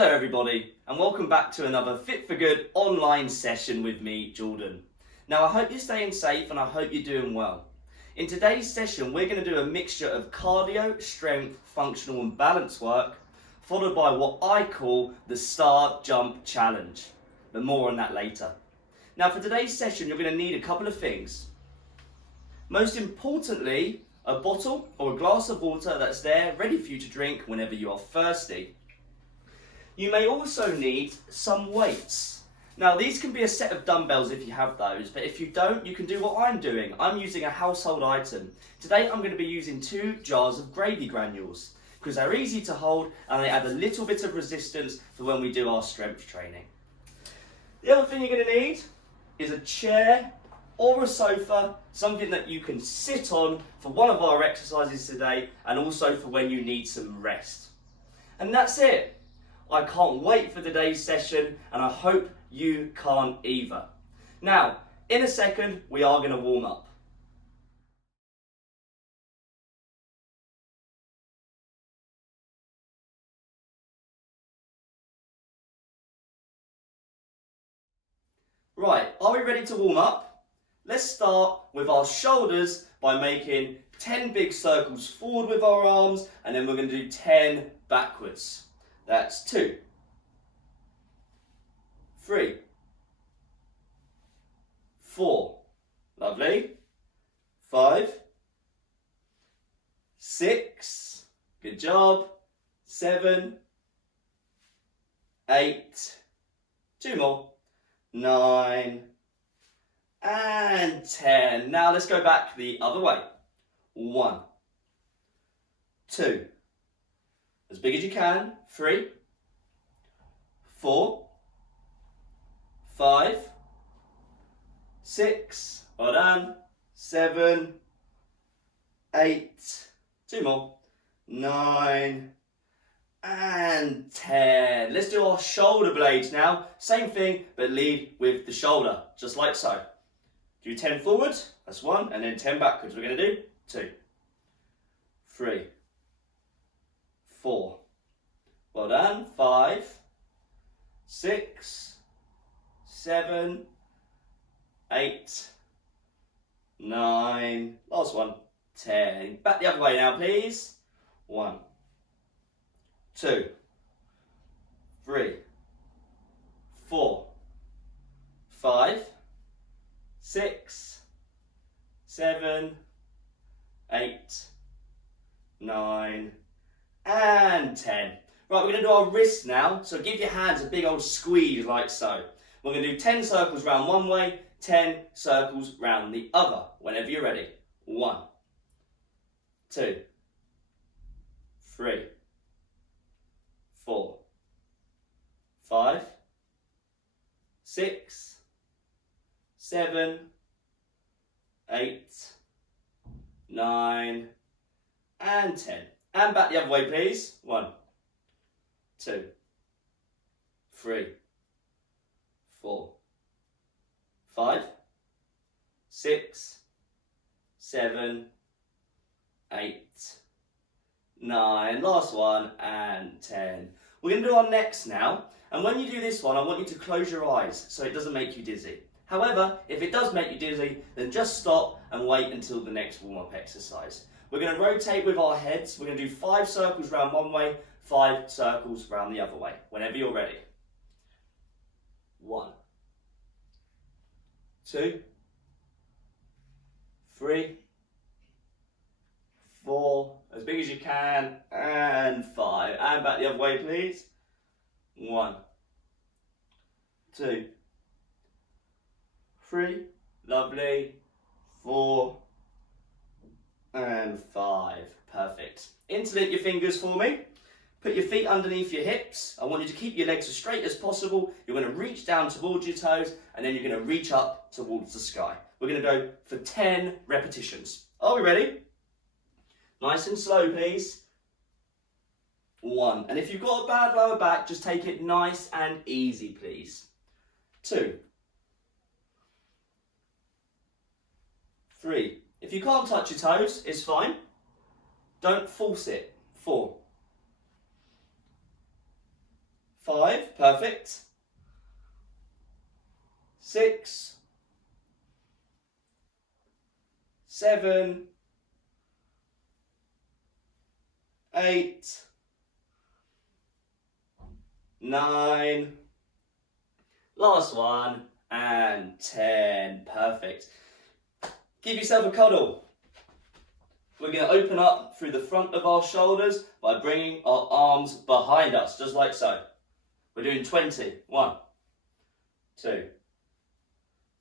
Hello everybody, and welcome back to another Fit for Good online session with me, Jordan. Now I hope you're staying safe and I hope you're doing well. In today's session we're going to do a mixture of cardio, strength, functional and balance work, followed by what I call the Star Jump Challenge. But more on that later. Now for today's session you're going to need a couple of things. Most importantly, a bottle or a glass of water that's there ready for you to drink whenever you are thirsty. You may also need some weights. Now these can be a set of dumbbells if you have those, but if you don't, you can do what I'm doing. I'm using a household item. Today I'm going to be using 2 jars of gravy granules because they're easy to hold and they add a little bit of resistance for when we do our strength training. The other thing you're going to need is a chair or a sofa, something that you can sit on for one of our exercises today and also for when you need some rest. And that's it. I can't wait for today's session and I hope you can't either. Now, in a second, we are going to warm up. Right, are we ready to warm up? Let's start with our shoulders by making 10 big circles forward with our arms and then we're going to do 10 backwards. That's 2, 3, 4, lovely, 5, 6, good job, 7, 8, 2 more, 9, and 10. Now let's go back the other way. 1, 2, as big as you can, 3, 4, 5, 6, well done, 7, 8, 2 more, 9, and 10. Let's do our shoulder blades now. Same thing, but lead with the shoulder, just like so. Do 10 forward, that's 1, and then 10 backwards. We're going to do 2, 3, 4, well done, 5, 6, 7, 8, 9, last one, 10. Back the other way now, please. 1, 2, 3, 4, 5, 6, 7, 8, 9, and 10. Right, we're going to do our wrists now, so give your hands a big old squeeze like so. We're going to do 10 circles round one way, 10 circles round the other, whenever you're ready. 1, 2, 3, 4, 5, 6, 7, 8, 9, and 10. And back the other way, please. 1, 2, 3, 4, 5, 6, 7, 8, 9, last one, and 10. We're going to do our necks now, and when you do this one, I want you to close your eyes so it doesn't make you dizzy. However, if it does make you dizzy, then just stop and wait until the next warm-up exercise. We're going to rotate with our heads. We're going to do 5 circles round one way, 5 circles round the other way, whenever you're ready. 1, 2, 3, 4, as big as you can, and 5. And back the other way, please. 1, 2, 3, lovely, 4, and 5. Perfect. Interlink your fingers for me. Put your feet underneath your hips. I want you to keep your legs as straight as possible. You're going to reach down towards your toes and then you're going to reach up towards the sky. We're going to go for 10 repetitions. Are we ready? Nice and slow, please. 1. And if you've got a bad lower back, just take it nice and easy, please. 2. 3. If you can't touch your toes, it's fine. Don't force it. 4. 5, perfect. 6, 7, 8, 9, last one, and 10, perfect. Give yourself a cuddle. We're going to open up through the front of our shoulders by bringing our arms behind us, just like so. We're doing 20. 1, 2,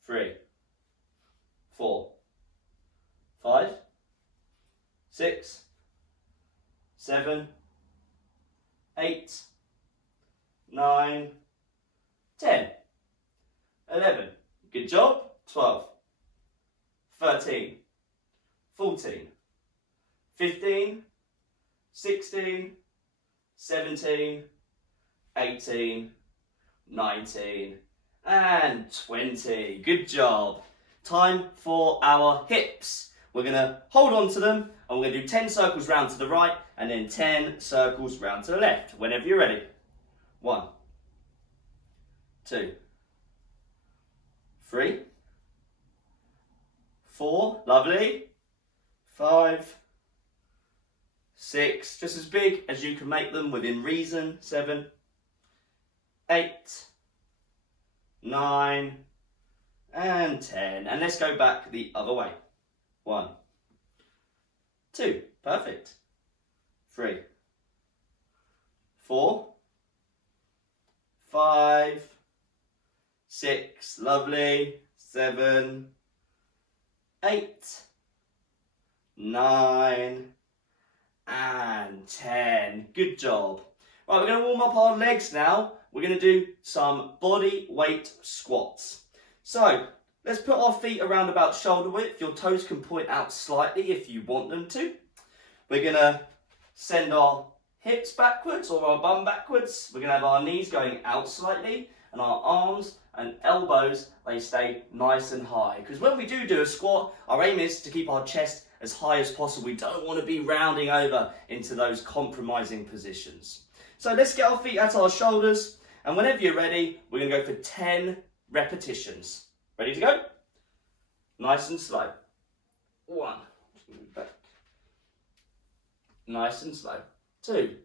3, 4, 5, 6, 7, 8, 9, 10, 11. Good job. 12, 13, 14, 15, 16, 17, 18, 19, and 20. Good job. Time for our hips. We're going to hold on to them and we're going to do 10 circles round to the right and then 10 circles round to the left. Whenever you're ready. 1, 2, 3, 4, lovely. 5, 6, just as big as you can make them within reason. 7, 8, 9, and 10. And let's go back the other way. 1, 2, perfect. 3, 4, 5, 6, lovely. 7, 8, 9, and 10. Good job. Right, we're going to warm up our legs now. We're going to do some body weight squats. So, let's put our feet around about shoulder width. Your toes can point out slightly if you want them to. We're going to send our hips backwards or our bum backwards. We're going to have our knees going out slightly and our arms and elbows, they stay nice and high. Because when we do a squat, our aim is to keep our chest as high as possible. We don't want to be rounding over into those compromising positions. So let's get our feet at our shoulders. And whenever you're ready, we're going to go for 10 repetitions. Ready to go? Nice and slow. 1. Move back. Nice and slow. 2.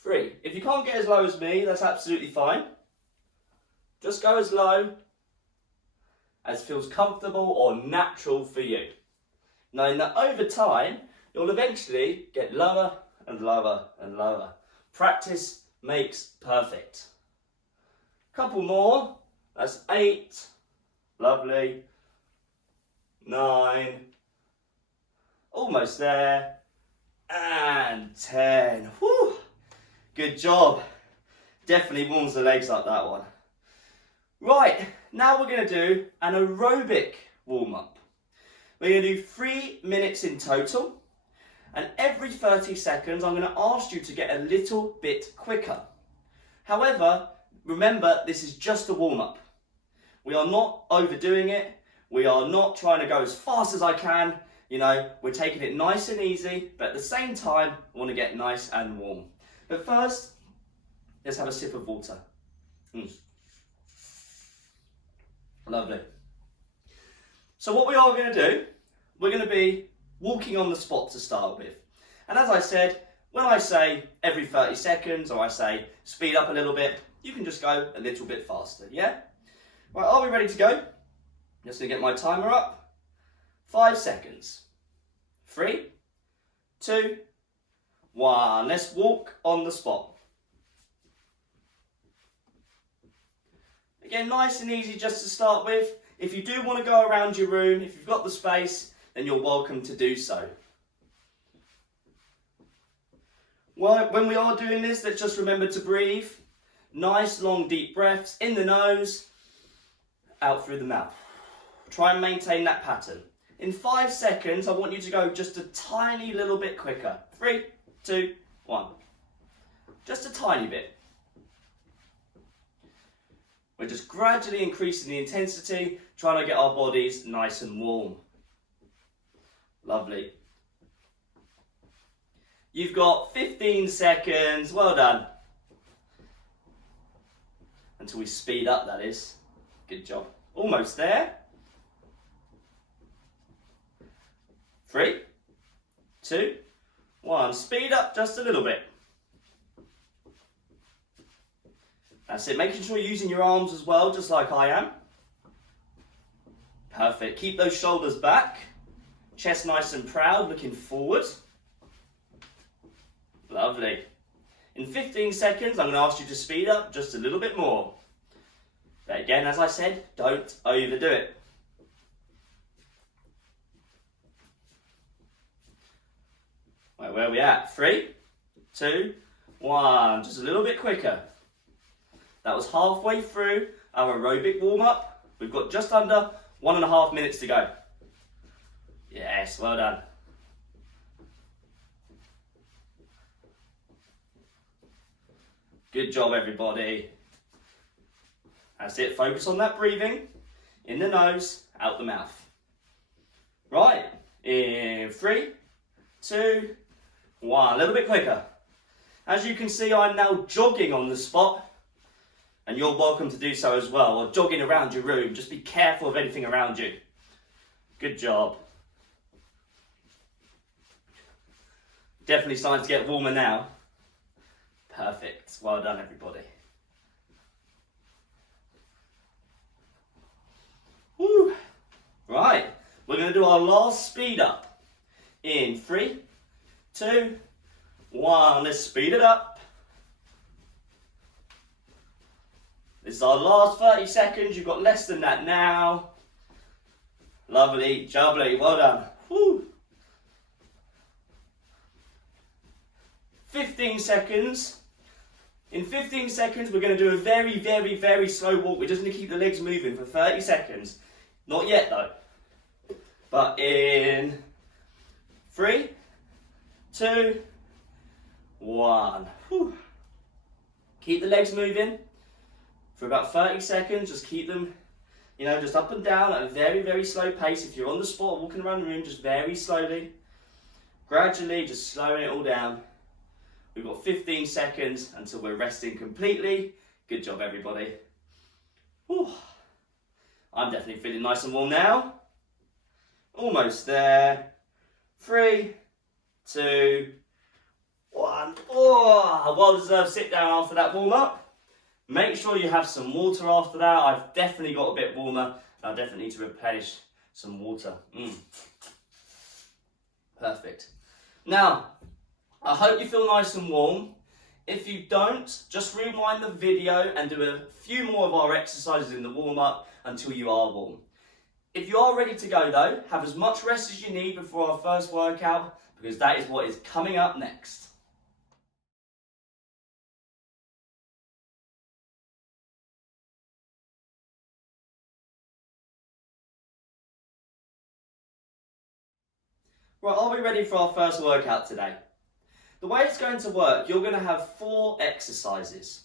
3. If you can't get as low as me, that's absolutely fine. Just go as low as feels comfortable or natural for you. Knowing that over time, you'll eventually get lower and lower and lower. Practice makes perfect. Couple more. That's 8. Lovely. 9. Almost there. And 10. Whew. Good job. Definitely warms the legs up, that one. Right, now we're going to do an aerobic warm-up. We're going to do 3 minutes in total. And every 30 seconds, I'm going to ask you to get a little bit quicker. However, remember, this is just a warm-up. We are not overdoing it. We are not trying to go as fast as I can. You know, we're taking it nice and easy, but at the same time, I want to get nice and warm. But first, let's have a sip of water. Lovely. So what we are going to do, we're going to be walking on the spot to start with. And as I said, when I say every 30 seconds or I say speed up a little bit, you can just go a little bit faster, yeah? Right, are we ready to go? Just going to get my timer up. 5 seconds. 3, 2, 1. Let's walk on the spot. Again, nice and easy just to start with. If you do want to go around your room, if you've got the space, then you're welcome to do so. Well, when we are doing this, let's just remember to breathe. Nice, long, deep breaths in the nose, out through the mouth. Try and maintain that pattern. In 5 seconds, I want you to go just a tiny little bit quicker. 3, 2, 1. Just a tiny bit. We're just gradually increasing the intensity, trying to get our bodies nice and warm. Lovely. You've got 15 seconds. Well done. Until we speed up, that is. Good job. Almost there. 3, 2, 1. Speed up just a little bit. That's it. Making sure you're using your arms as well, just like I am. Perfect. Keep those shoulders back. Chest nice and proud, looking forward. Lovely. In 15 seconds, I'm going to ask you to speed up just a little bit more. But again, as I said, don't overdo it. Right, where are we at? 3, 2, 1. Just a little bit quicker. That was halfway through our aerobic warm-up. We've got just under 1.5 minutes to go. Yes, well done. Good job, everybody. That's it. Focus on that breathing. In the nose, out the mouth. Right. In 3, 2, 1. A little bit quicker. As you can see, I'm now jogging on the spot. And you're welcome to do so as well. Or jogging around your room. Just be careful of anything around you. Good job. Definitely starting to get warmer now. Perfect. Well done, everybody. Woo. Right. We're going to do our last speed up. In 3, 2, 1. Let's speed it up. This is our last 30 seconds. You've got less than that now. Lovely, jubbly. Well done. Woo. 15 seconds. In 15 seconds, we're going to do a very, very, very slow walk. We're just going to keep the legs moving for 30 seconds. Not yet, though. But in 3, 2, 1. Whew. Keep the legs moving for about 30 seconds. Just keep them, just up and down at a very, very slow pace. If you're on the spot, walking around the room, just very slowly. Gradually, just slowing it all down. We've got 15 seconds until we're resting completely. Good job, everybody. Whew. I'm definitely feeling nice and warm now. Almost there. 3, 2, 1. Oh, well-deserved sit down after that warm-up. Make sure you have some water after that. I've definitely got a bit warmer. I definitely need to replenish some water. Perfect. Now, I hope you feel nice and warm. If you don't, just rewind the video and do a few more of our exercises in the warm-up until you are warm. If you are ready to go though, have as much rest as you need before our first workout, because that is what is coming up next. Right, are we ready for our first workout today? The way it's going to work, you're going to have 4 exercises.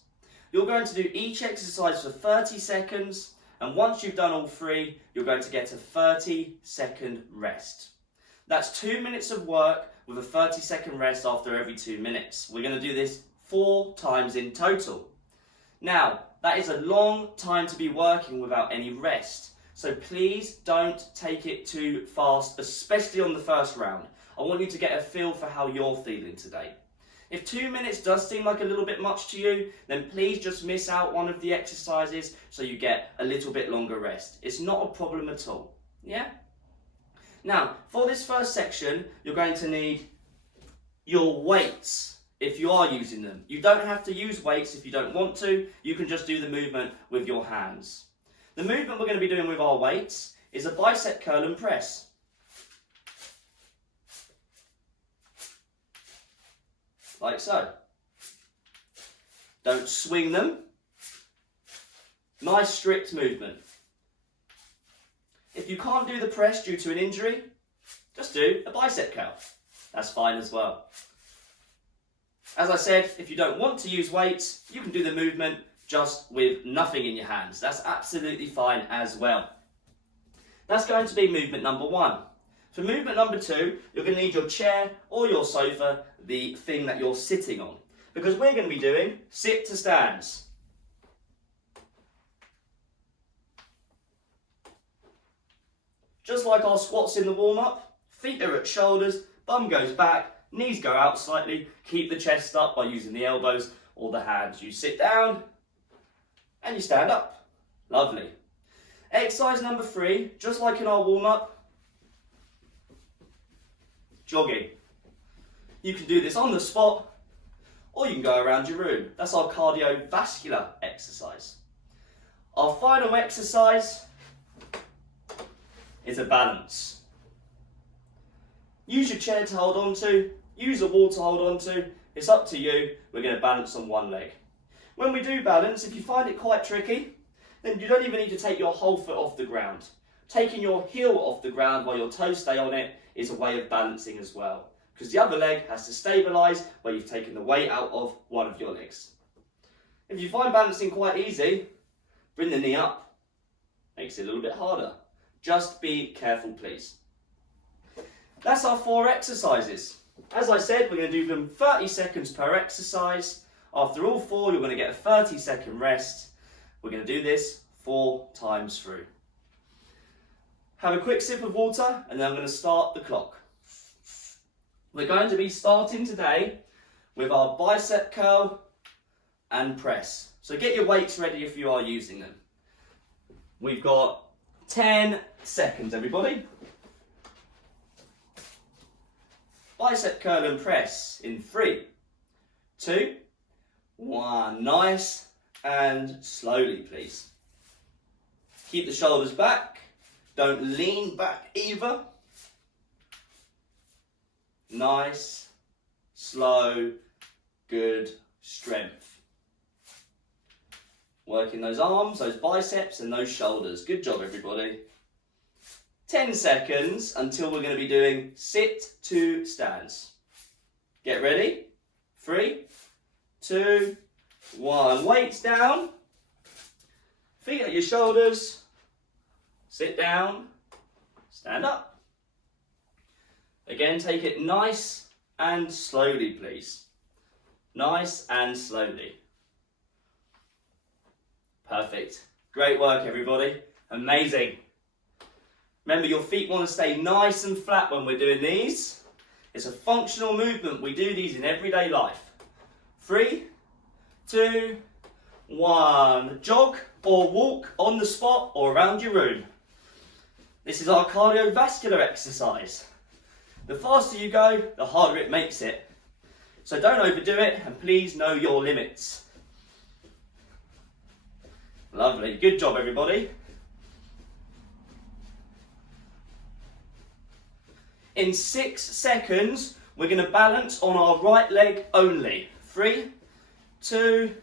You're going to do each exercise for 30 seconds, and once you've done all 3, you're going to get a 30-second rest. That's 2 minutes of work with a 30-second rest after every 2 minutes. We're going to do this 4 times in total. Now, that is a long time to be working without any rest. So please don't take it too fast, especially on the first round. I want you to get a feel for how you're feeling today. If 2 minutes does seem like a little bit much to you, then please just miss out one of the exercises so you get a little bit longer rest. It's not a problem at all. Yeah? Now, for this first section, you're going to need your weights if you are using them. You don't have to use weights if you don't want to. You can just do the movement with your hands. The movement we're going to be doing with our weights is a bicep curl and press. Like so. Don't swing them. Nice strict movement. If you can't do the press due to an injury, just do a bicep curl. That's fine as well. As I said, if you don't want to use weights, you can do the movement just with nothing in your hands. That's absolutely fine as well. That's going to be movement number 1. For movement number 2, you're going to need your chair or your sofa, the thing that you're sitting on. Because we're going to be doing sit to stands. Just like our squats in the warm-up, feet are at shoulders, bum goes back, knees go out slightly, keep the chest up by using the elbows or the hands. You sit down and you stand up. Lovely. Exercise number 3, just like in our warm-up, jogging. You can do this on the spot or you can go around your room. That's our cardiovascular exercise. Our final exercise is a balance. Use your chair to hold on to, use a wall to hold on to, it's up to you. We're going to balance on one leg. When we do balance, if you find it quite tricky, then you don't even need to take your whole foot off the ground. Taking your heel off the ground while your toes stay on it is a way of balancing as well, because the other leg has to stabilise where you've taken the weight out of one of your legs. If you find balancing quite easy, bring the knee up. Makes it a little bit harder. Just be careful, please. That's our 4 exercises. As I said, we're going to do them 30 seconds per exercise. After all 4, you're going to get a 30-second rest. We're going to do this 4 times through. Have a quick sip of water and then I'm going to start the clock. We're going to be starting today with our bicep curl and press. So get your weights ready if you are using them. We've got 10 seconds, everybody. Bicep curl and press in 3, 2, 1. Nice and slowly, please. Keep the shoulders back. Don't lean back either. Nice, slow, good strength. Working those arms, those biceps and those shoulders. Good job, everybody. 10 seconds until we're going to be doing sit to stands. Get ready. 3, 2, 1. Weights down. Feet at your shoulders. Sit down. Stand up. Again, take it nice and slowly, please. Nice and slowly. Perfect. Great work, everybody. Amazing. Remember, your feet want to stay nice and flat when we're doing these. It's a functional movement. We do these in everyday life. 3, 2, 1. Jog or walk on the spot or around your room. This is our cardiovascular exercise. The faster you go, the harder it makes it. So don't overdo it and please know your limits. Lovely. Good job, everybody. In 6 seconds, we're going to balance on our right leg only. 3, 2,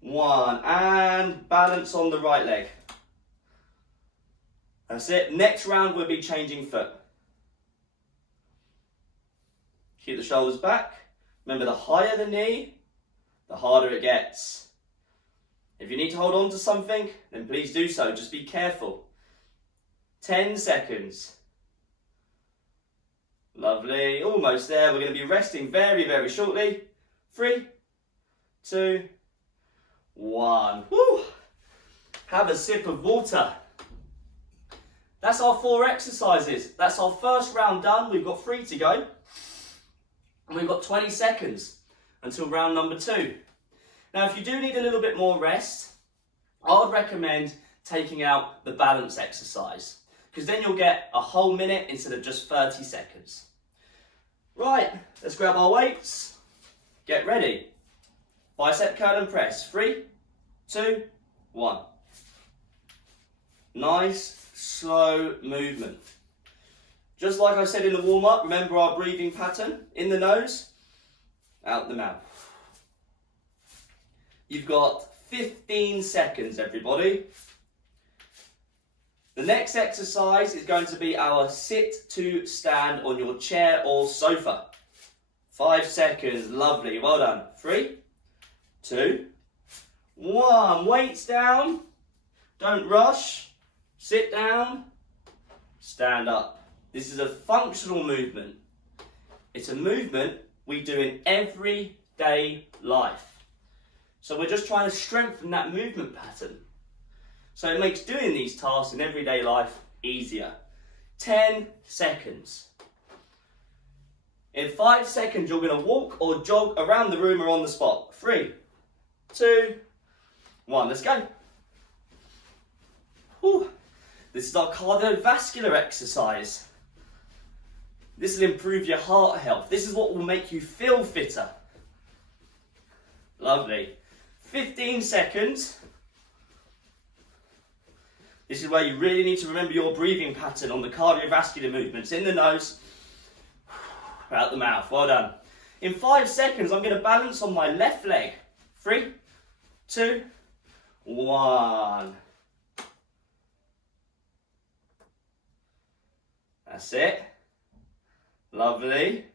1. And balance on the right leg. That's it. Next round, we'll be changing foot. Keep the shoulders back. Remember, the higher the knee, the harder it gets. If you need to hold on to something, then please do so. Just be careful. 10 seconds. Lovely. Almost there. We're going to be resting very, very shortly. 3, 2, 1. Woo! Have a sip of water. That's our 4 exercises. That's our first round done. We've got 3 to go. And we've got 20 seconds until round number 2. Now, if you do need a little bit more rest, I would recommend taking out the balance exercise, because then you'll get a whole minute instead of just 30 seconds. Right, let's grab our weights. Get ready. Bicep curl and press. 3, 2, 1. Nice, slow movement. Just like I said in the warm-up, remember our breathing pattern. In the nose, out the mouth. You've got 15 seconds, everybody. The next exercise is going to be our sit to stand on your chair or sofa. 5 seconds, lovely, well done. 3, 2, 1. Weights down, don't rush. Sit down, stand up. This is a functional movement. It's a movement we do in everyday life. So we're just trying to strengthen that movement pattern. So it makes doing these tasks in everyday life easier. 10 seconds. In 5 seconds, you're going to walk or jog around the room or on the spot. 3, 2, 1. Let's go. Whew. This is our cardiovascular exercise. This will improve your heart health. This is what will make you feel fitter. Lovely. 15 seconds. This is where you really need to remember your breathing pattern on the cardiovascular movements. In the nose, out the mouth. Well done. In 5 seconds, I'm going to balance on my left leg. 3, 2, 1. That's it. Lovely.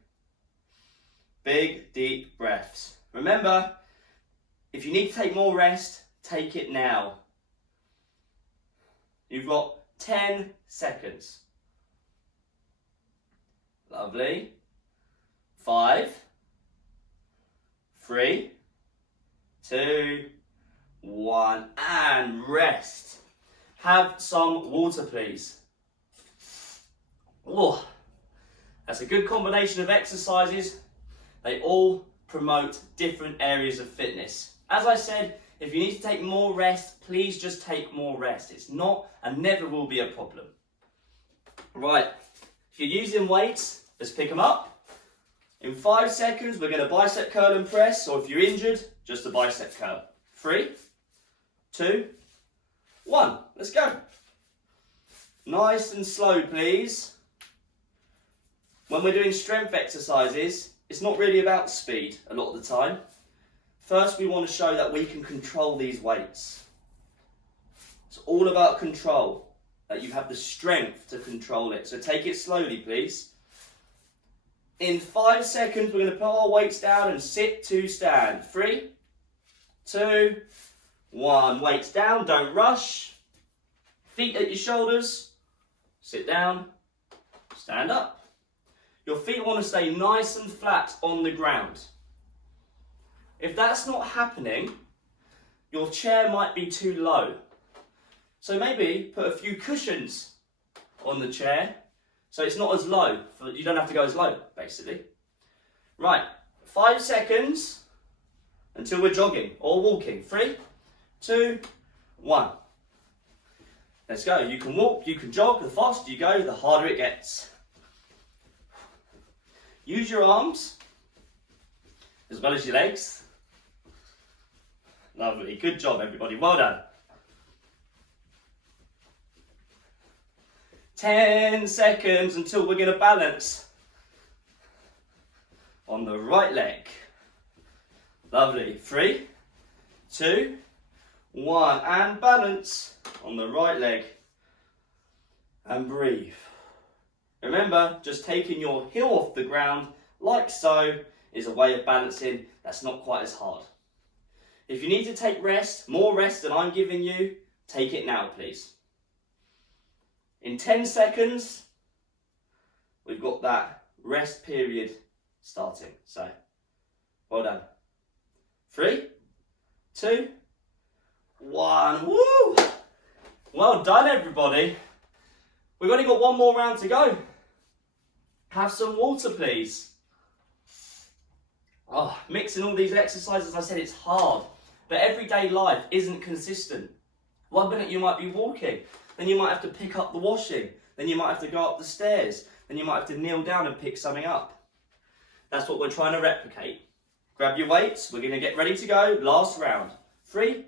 Big, deep breaths. Remember, if you need to take more rest, take it now. You've got 10 seconds. Lovely. 5, 3, 2, 1, and rest. Have some water, please. Oh, that's a good combination of exercises. They all promote different areas of fitness. As I said, if you need to take more rest, please just take more rest. It's not and never will be a problem. Right, if you're using weights, let's pick them up. In 5 seconds, we're going to bicep curl and press, or if you're injured, just a bicep curl. 3, 2, 1. Let's go. Nice and slow, please. When we're doing strength exercises, it's not really about speed a lot of the time. First, we want to show that we can control these weights. It's all about control, that you have the strength to control it. So take it slowly, please. In 5 seconds, we're going to put our weights down and sit to stand. 3, 2, 1. Weights down, don't rush. Feet at your shoulders. Sit down, stand up. Your feet want to stay nice and flat on the ground. If that's not happening, your chair might be too low. So maybe put a few cushions on the chair so it's not as low. You don't have to go as low, basically. Right, 5 seconds until we're jogging or walking. 3, 2, 1. Let's go. You can walk, you can jog. The faster you go, the harder it gets. Use your arms as well as your legs. Lovely. Good job, everybody. Well done. 10 seconds until we're going to balance on the right leg. Lovely. 3, 2, 1. And balance on the right leg. And breathe. Remember, just taking your heel off the ground, like so, is a way of balancing that's not quite as hard. If you need to take rest, more rest than I'm giving you, take it now, please. In 10 seconds, we've got that rest period starting. So, well done. 3, 2, 1. Woo! Well done, everybody. We've only got one more round to go. Have some water, please. Oh, mixing all these exercises, as I said, it's hard. But everyday life isn't consistent. 1 minute you might be walking, then you might have to pick up the washing, then you might have to go up the stairs, then you might have to kneel down and pick something up. That's what we're trying to replicate. Grab your weights, we're going to get ready to go. Last round. 3,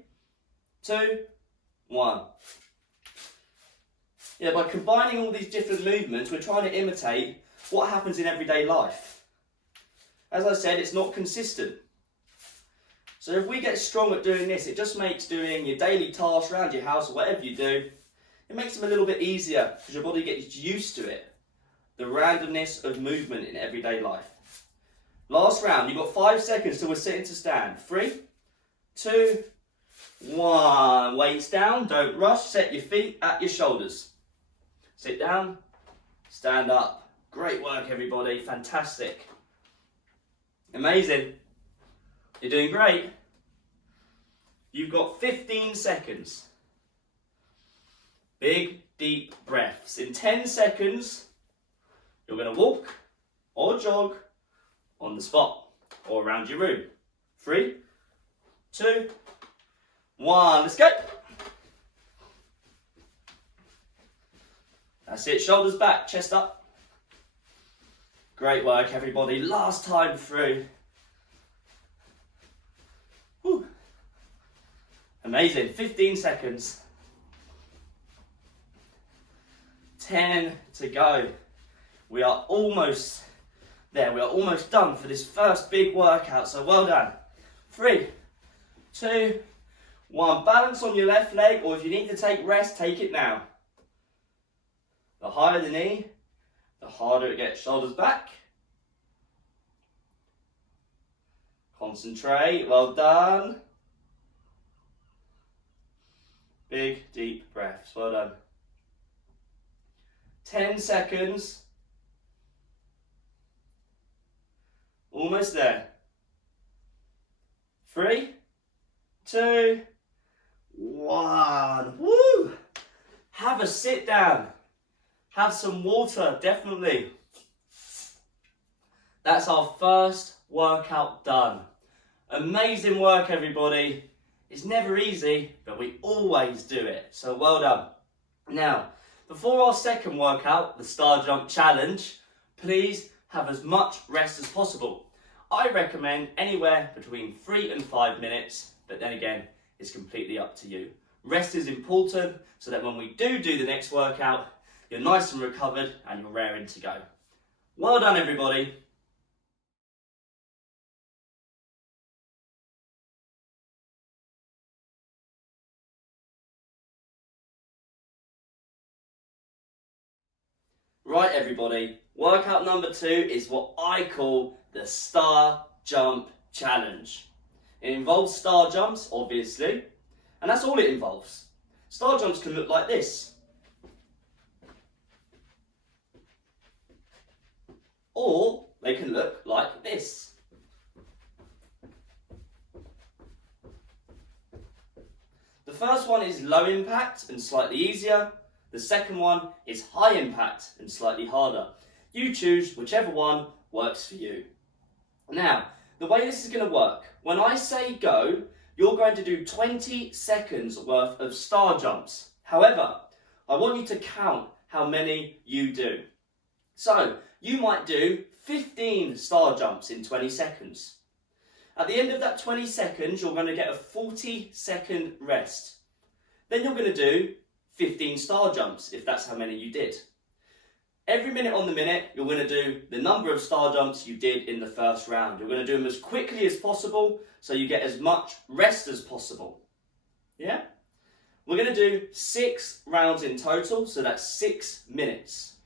2, 1. Yeah, by combining all these different movements, we're trying to imitate what happens in everyday life. As I said, it's not consistent. So if we get strong at doing this, it just makes doing your daily tasks around your house or whatever you do, it makes them a little bit easier because your body gets used to it. The randomness of movement in everyday life. Last round, you've got 5 seconds till we're sitting to stand. 3, 2, 1. Weights down, don't rush, set your feet at your shoulders. Sit down, Stand up. Great work, everybody. Fantastic. Amazing. You're doing great. You've got 15 seconds. Big, deep breaths. In 10 seconds, you're going to walk or jog on the spot or around your room. 3, 2, 1. Let's go. That's it. Shoulders back, chest up. Great work, everybody. Last time through. Whew. Amazing. 15 seconds. 10 to go. We are almost there. We are almost done for this first big workout, so well done. 3, 2, 1. Balance on your left leg, or if you need to take rest, take it now. The higher the knee, the harder it gets. Shoulders back. Concentrate. Well done. Big, deep breaths. Well done. 10 seconds. Almost there. 3, 2, 1. Woo! Have a sit down. Have some water, definitely. That's our first workout done. Amazing work, everybody. It's never easy, but we always do it. So well done. Now, before our second workout, the Star Jump Challenge, please have as much rest as possible. I recommend anywhere between 3 and 5 minutes, but then again, it's completely up to you. Rest is important so that when we do the next workout, you're nice and recovered and you're raring to go. Well done, everybody. Right, everybody, workout number 2 is what I call the Star Jump Challenge. It involves star jumps, obviously, and that's all it involves. Star jumps can look like this. Or they can look like this. The first one is low impact and slightly easier. The second one is high impact and slightly harder. You choose whichever one works for you. Now, the way this is going to work, when I say go, you're going to do 20 seconds worth of star jumps. However, I want you to count how many you do. So, you might do 15 star jumps in 20 seconds. At the end of that 20 seconds, you're going to get a 40-second rest. Then you're going to do 15 star jumps, if that's how many you did. Every minute on the minute, you're going to do the number of star jumps you did in the first round. You're going to do them as quickly as possible, so you get as much rest as possible. Yeah? We're going to do 6 rounds in total, so that's 6 minutes.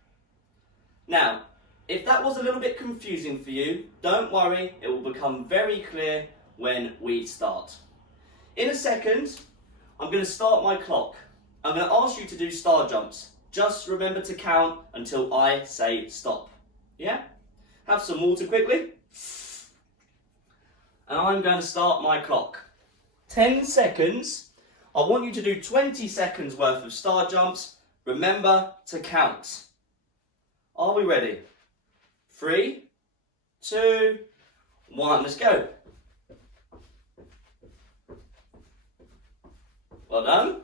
Now, if that was a little bit confusing for you, don't worry, it will become very clear when we start. In a second, I'm going to start my clock. I'm going to ask you to do star jumps. Just remember to count until I say stop. Yeah? Have some water quickly. And I'm going to start my clock. 10 seconds. I want you to do 20 seconds worth of star jumps. Remember to count. Are we ready? 3, 2, 1. Let's go. Well done.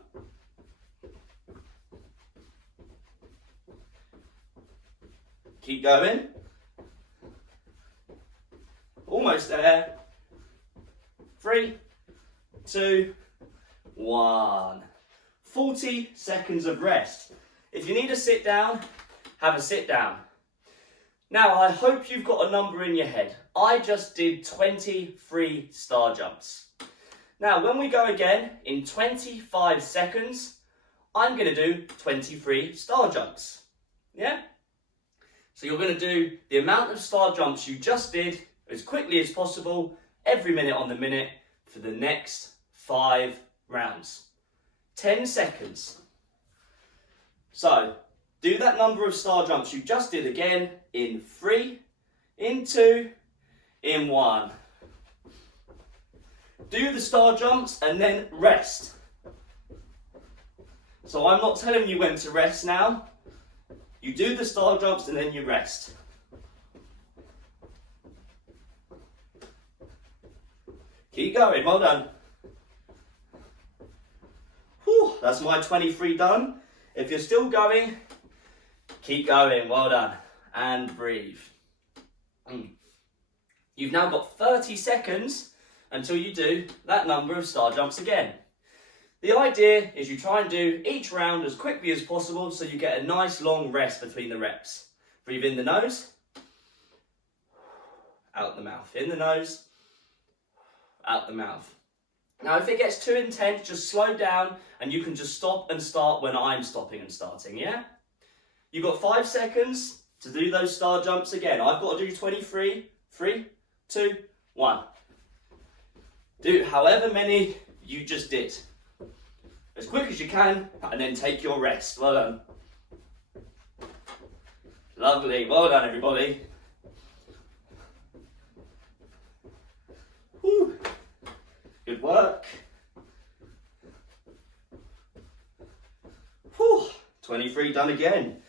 Keep going. Almost there. 3, 2, 1. 40 seconds of rest. If you need a sit down, have a sit down. Now, I hope you've got a number in your head. I just did 23 star jumps. Now, when we go again, in 25 seconds, I'm going to do 23 star jumps. Yeah? So you're going to do the amount of star jumps you just did as quickly as possible, every minute on the minute, for the next 5 rounds. 10 seconds. So, Do that number of star jumps you just did again in 3, in 2, in 1. Do the star jumps and then rest. So I'm not telling you when to rest now. You do the star jumps and then you rest. Keep going, well done. Whew, that's my 23 done. If you're still going, keep going, well done. And breathe. You've now got 30 seconds until you do that number of star jumps again. The idea is you try and do each round as quickly as possible so you get a nice long rest between the reps. Breathe in the nose, out the mouth. In the nose, out the mouth. Now if it gets too intense, just slow down and you can just stop and start when I'm stopping and starting, yeah? You've got 5 seconds to do those star jumps again. I've got to do 23. 3, 2, 1. Do however many you just did. As quick as you can, and then take your rest. Well done. Lovely. Well done, everybody. Whew. Good work. Whew. 23 done again.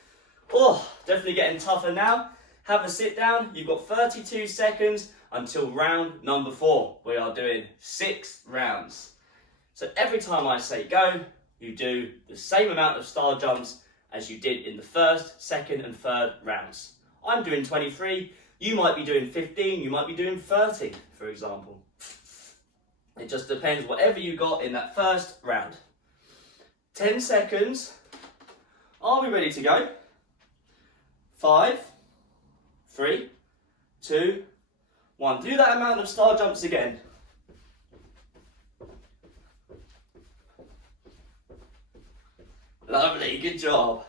Oh, definitely getting tougher now. Have a sit down. You've got 32 seconds until round number 4. We are doing 6 rounds. So every time I say go, you do the same amount of star jumps as you did in the first, second and third rounds. I'm doing 23, you might be doing 15, you might be doing 30, for example. It just depends whatever you got in that first round. 10 seconds. Are we ready to go? 5, 3, 2, 1. Do that amount of star jumps again. Lovely, good job.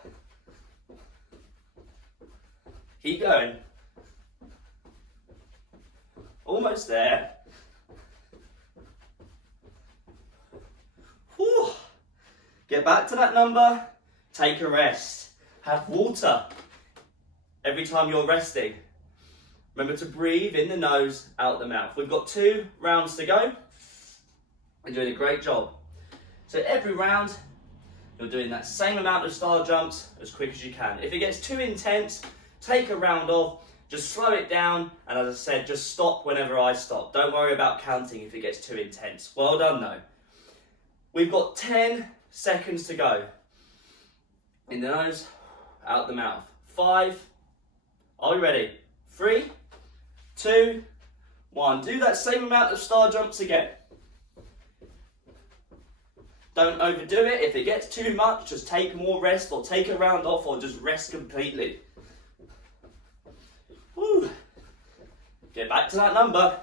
Keep going. Almost there. Whew. Get back to that number. Take a rest. Have water every time you're resting. Remember to breathe in the nose, out the mouth. We've got 2 rounds to go. You're doing a great job. So every round, you're doing that same amount of star jumps as quick as you can. If it gets too intense, take a round off, just slow it down, and as I said, just stop whenever I stop. Don't worry about counting if it gets too intense. Well done though. We've got 10 seconds to go. In the nose, out the mouth. 5, are we ready? 3, 2, 1. Do that same amount of star jumps again. Don't overdo it. If it gets too much, just take more rest or take a round off or just rest completely. Woo. Get back to that number.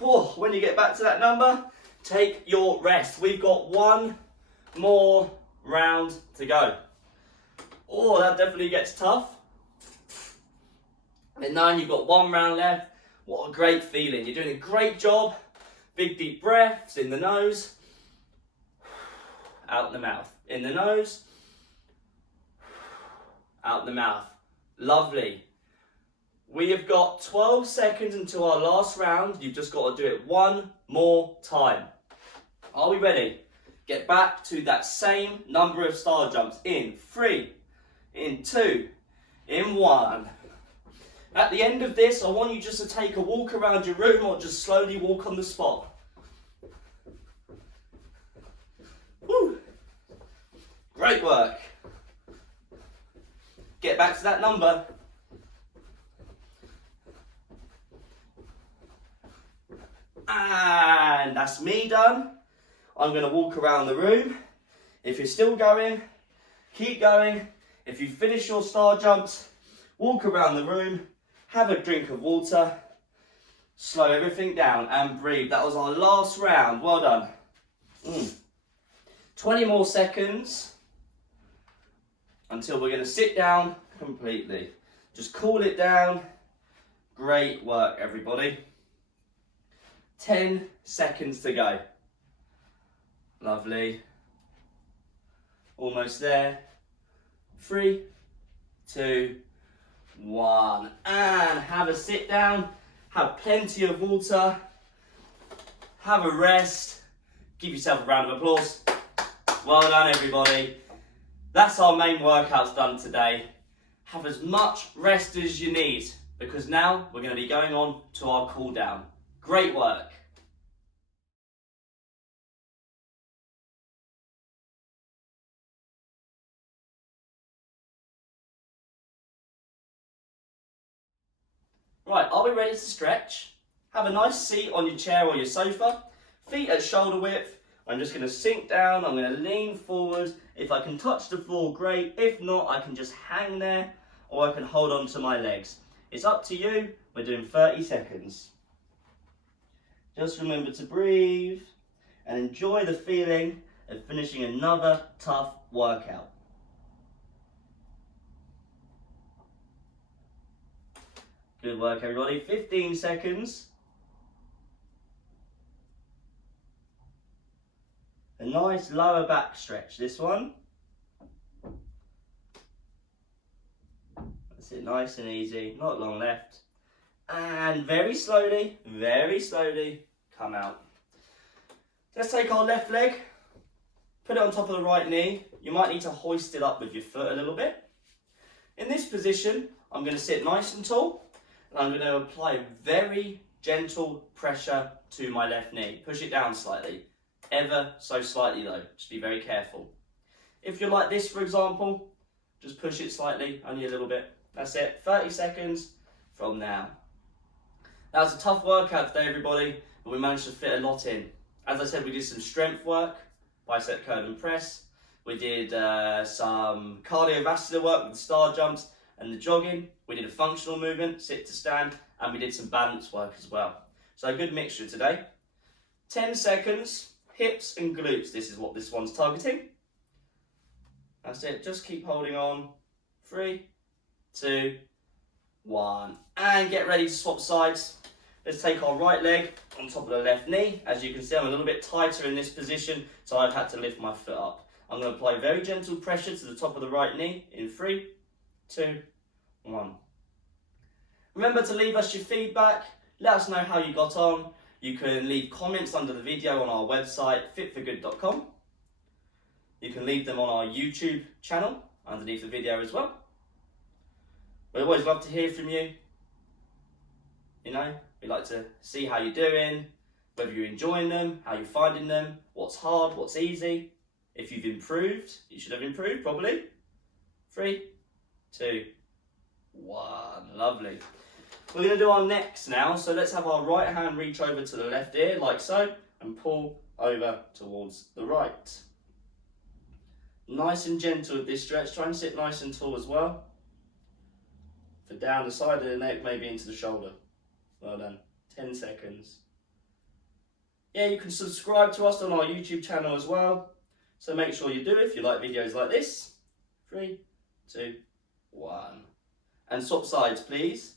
Whew. When you get back to that number, take your rest. We've got 1 more round to go. Oh, that definitely gets tough. And 9, you've got 1 round left. What a great feeling. You're doing a great job. Big deep breaths in the nose, out the mouth. In the nose, out the mouth. Lovely. We have got 12 seconds until our last round. You've just got to do it 1 more time. Are we ready? Get back to that same number of star jumps in 3, in 2, in 1. At the end of this, I want you just to take a walk around your room or just slowly walk on the spot. Woo. Great work. Get back to that number. And that's me done. I'm going to walk around the room. If you're still going, keep going. If you finish your star jumps, walk around the room. Have a drink of water, slow everything down and breathe. That was our last round, well done. 20 more seconds until we're going to sit down completely. Just cool it down. Great work, everybody. 10 seconds to go. Lovely. Almost there. 3, 2, 1. And have a sit down. Have plenty of water. Have a rest. Give yourself a round of applause. Well done, everybody. That's our main workouts done today. Have as much rest as you need, because now we're going to be going on to our cool down. Great work. Right, are we ready to stretch? Have a nice seat on your chair or your sofa. Feet at shoulder width. I'm just going to sink down, I'm going to lean forward. If I can touch the floor, great. If not, I can just hang there, or I can hold on to my legs. It's up to you. We're doing 30 seconds. Just remember to breathe and enjoy the feeling of finishing another tough workout. Good work, everybody. 15 seconds. A nice lower back stretch, this one. That's it, nice and easy, not long left. And very slowly, come out. Let's take our left leg, put it on top of the right knee. You might need to hoist it up with your foot a little bit. In this position, I'm going to sit nice and tall, and I'm going to apply very gentle pressure to my left knee. Push it down slightly. Ever so slightly though, just be very careful. If you're like this, for example, just push it slightly, only a little bit. That's it, 30 seconds from now. That was a tough workout today, everybody, but we managed to fit a lot in. As I said, we did some strength work, bicep curl and press. We did some cardiovascular work with the star jumps and the jogging. We did a functional movement, sit to stand, and we did some balance work as well. So a good mixture today. 10 seconds. Hips and glutes, this is what this one's targeting. That's it, just keep holding on. 3, 2, 1. And get ready to swap sides. Let's take our right leg on top of the left knee. As you can see, I'm a little bit tighter in this position, so I've had to lift my foot up. I'm going to apply very gentle pressure to the top of the right knee in 3, 2, 1. Remember to leave us your feedback. Let us know how you got on. You can leave comments under the video on our website, fitforgood.com. You can leave them on our YouTube channel underneath the video as well. We always love to hear from you. You know, we like to see how you're doing, whether you're enjoying them, how you're finding them, what's hard, what's easy. If you've improved, you should have improved probably. 3, 2, 1. Lovely. We're going to do our necks now, so let's have our right hand reach over to the left ear, like so, and pull over towards the right. Nice and gentle with this stretch, try and sit nice and tall as well. For down the side of the neck, maybe into the shoulder. Well done, 10 seconds. Yeah, you can subscribe to us on our YouTube channel as well, so make sure you do if you like videos like this. 3, 2, 1. And swap sides, please.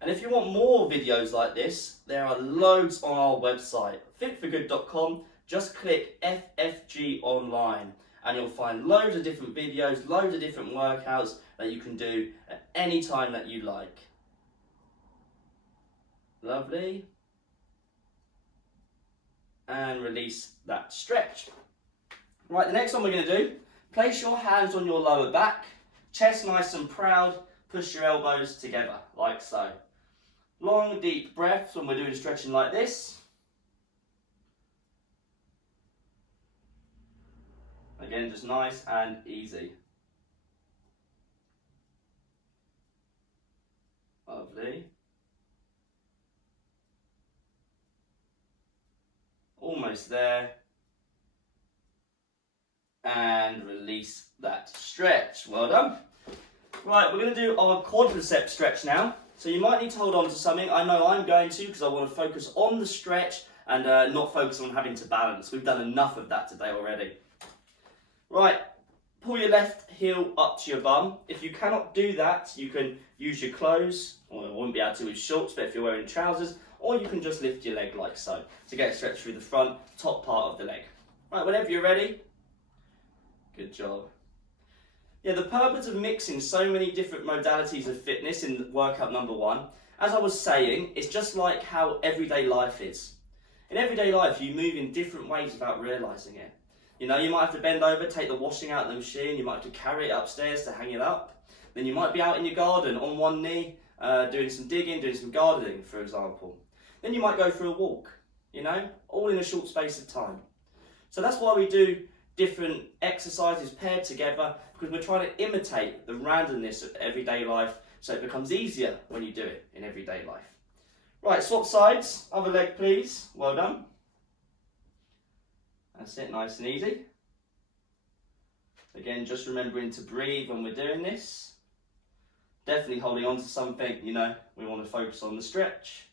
And if you want more videos like this, there are loads on our website, fitforgood.com. Just click FFG online and you'll find loads of different videos, loads of different workouts that you can do at any time that you like. Lovely. And release that stretch. Right, the next one we're going to do, place your hands on your lower back, chest nice and proud, push your elbows together, like so. Long, deep breaths when we're doing stretching like this. Again, just nice and easy. Lovely. Almost there. And release that stretch. Well done. Right, we're going to do our quadricep stretch now. So you might need to hold on to something. I know I'm going to, because I want to focus on the stretch and not focus on having to balance. We've done enough of that today already. Right, pull your left heel up to your bum. If you cannot do that, you can use your clothes, or I wouldn't be able to with shorts, but if you're wearing trousers, or you can just lift your leg like so to get a stretch through the front, top part of the leg. Right, whenever you're ready. Good job. Yeah, the purpose of mixing so many different modalities of fitness in workout number 1, as I was saying, it's just like how everyday life is. In everyday life, you move in different ways without realising it. You know, you might have to bend over, take the washing out of the machine, you might have to carry it upstairs to hang it up. Then you might be out in your garden on one knee, doing some digging, doing some gardening, for example. Then you might go for a walk, you know, all in a short space of time. So that's why we do different exercises paired together, because we're trying to imitate the randomness of everyday life so it becomes easier when you do it in everyday life. Right, swap sides, other leg please, well done. That's it, nice and easy. Again, just remembering to breathe when we're doing this. Definitely holding on to something, you know, we want to focus on the stretch.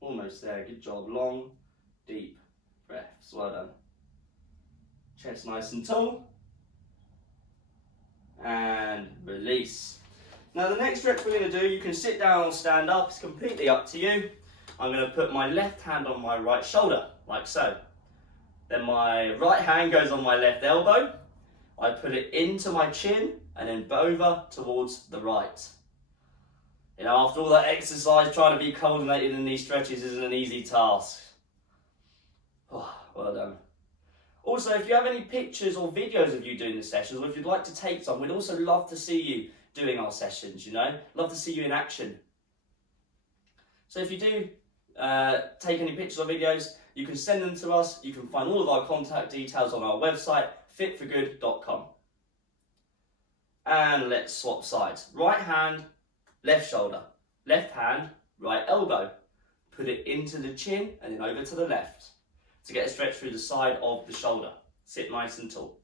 Almost there, good job, long, deep breaths, well done. Chest nice and tall. And release. Now the next stretch we're going to do, you can sit down or stand up, it's completely up to you. I'm going to put my left hand on my right shoulder, like so. Then my right hand goes on my left elbow. I put it into my chin and then over towards the right. You know, after all that exercise, trying to be coordinated in these stretches isn't an easy task. Oh, well done. Also, if you have any pictures or videos of you doing the sessions, or if you'd like to take some, we'd also love to see you doing our sessions, you know? Love to see you in action. So if you do take any pictures or videos, you can send them to us. You can find all of our contact details on our website, fitforgood.com. And let's swap sides. Right hand, left shoulder. Left hand, right elbow. Put it into the chin and then over to the left to get a stretch through the side of the shoulder. Sit nice and tall.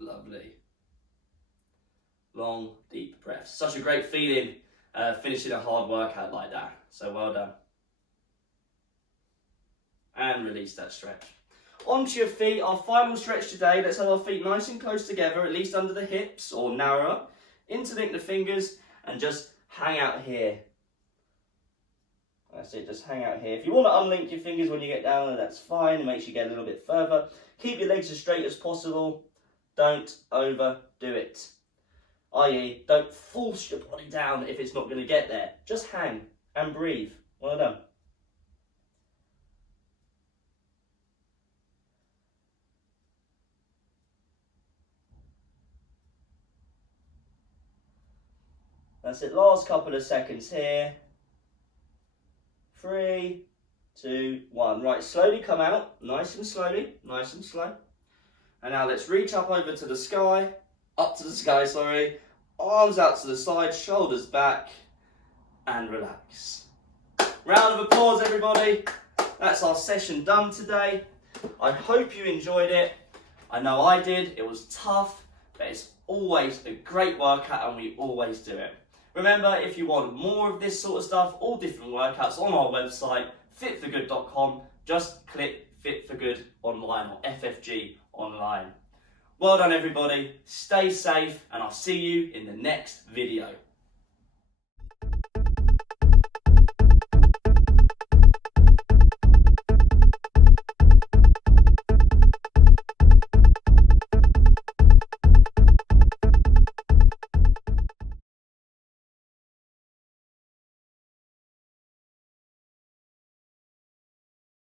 Lovely. Long, deep breaths. Such a great feeling finishing a hard workout like that. So well done. And release that stretch. Onto your feet, our final stretch today. Let's have our feet nice and close together, at least under the hips or narrower. Interlink the fingers and just hang out here. That's it, just hang out here. If you want to unlink your fingers when you get down, that's fine. It makes you get a little bit further. Keep your legs as straight as possible. Don't overdo it. I.e., don't force your body down if it's not going to get there. Just hang and breathe. Well done. That's it, last couple of seconds here. 3, 2, 1. Right, slowly come out, nice and slowly, nice and slow. And now let's reach up over to the sky, sorry. Arms out to the side, shoulders back, and relax. Round of applause, everybody. That's our session done today. I hope you enjoyed it. I know I did. It was tough, but it's always a great workout and we always do it. Remember, if you want more of this sort of stuff, all different workouts on our website, fitforgood.com, just click Fit for Good online or FFG online. Well done everybody, stay safe and I'll see you in the next video.